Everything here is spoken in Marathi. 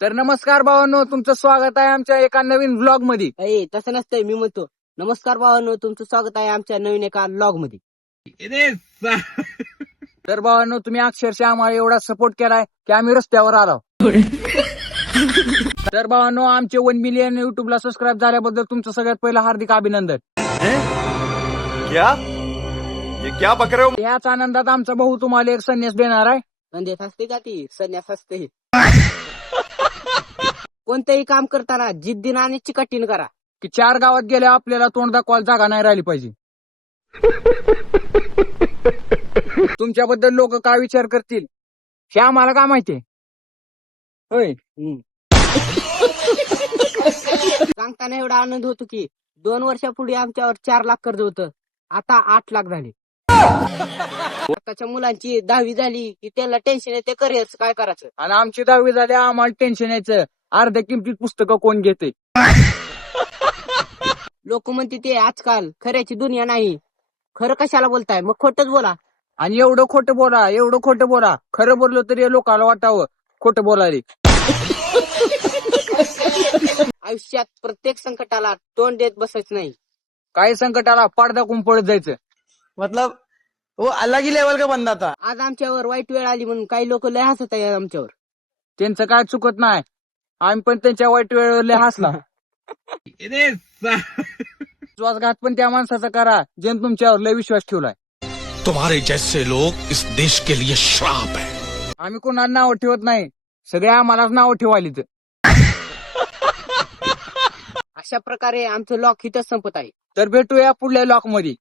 तर नमस्कार भावांनो, तुमचं स्वागत आहे आमच्या एका नवीन व्लॉग मध्ये. तसं नसतंय. मी म्हणतो नमस्कार भावांनो, तुमचं स्वागत आहे आमच्या नवीन एका लॉग मध्ये. तर भावांनो, तुम्ही अक्षरशः आम्हाला एवढा सपोर्ट केलाय की आम्ही रस्त्यावर आलो. तर भावांनो, आमचे 1 मिलियन युट्यूबला सबस्क्राईब झाल्याबद्दल तुमचं सगळ्यात पहिलं हार्दिक अभिनंदन. क्या ये क्या बक रहे हो? याच आनंदात आमचा भाऊ तुम्हाला एक संन्यास देणार आहे. संदेश असते का ती संन्यास असते. कोणतंही काम करताना जिद्दीनं आणि चिकाटीनं करा. की 4 गावात गेल्या आपल्याला तोंड दाखवायला जागा नाही राहिली पाहिजे. तुमच्याबद्दल लोक काय विचार करतील हे आम्हाला काय माहितीये. होय, सांगताना एवढा आनंद होतो की 2 वर्षापूर्वी आमच्यावर 4 लाख कर्ज होतं, आता 8 लाख झाले. आताच्या मुलांची 10वी झाली की त्याला टेन्शन येते करिअर काय करायचं. आणि आमची 10वी झाली, आम्हाला टेन्शन यायचं अर्ध्या किमतीत पुस्तकं कोण घेते. लोक म्हणते ते आजकाल खऱ्याची दुनिया नाही. खरं कशाला बोलताय, मग खोटच बोला. आणि एवढं खोटं बोला, खरं बोललो तरी लोकांना वाटावं खोटं बोलायला. आयुष्यात प्रत्येक संकटाला तोंड देत बसायचं नाही. काही संकटाला पडदा पळत जायचं. मतलब वो अलग ही लेवल का बंदा था. आज आमच्यावर वाईट वेळ आली म्हणून काही लोक लय हसत आहे आमच्यावर. त्यांचं काय चुकत नाही, आम्ही पण त्यांच्या वाईट वेळेवर लय हसला. विश्वासघात पण त्या माणसाचा करा ज्याने तुमच्यावर लय विश्वास ठेवलाय. तुम्हारे जैसे लोग इस देश के लिए श्राप है. आम्ही कोणाला नाव ठेवत नाही, सगळे आम्हालाच नाव ठेवालीत. अशा प्रकारे आमचं लॉक इथंच संपत आहे. तर भेटूया पुढल्या लॉक मध्ये.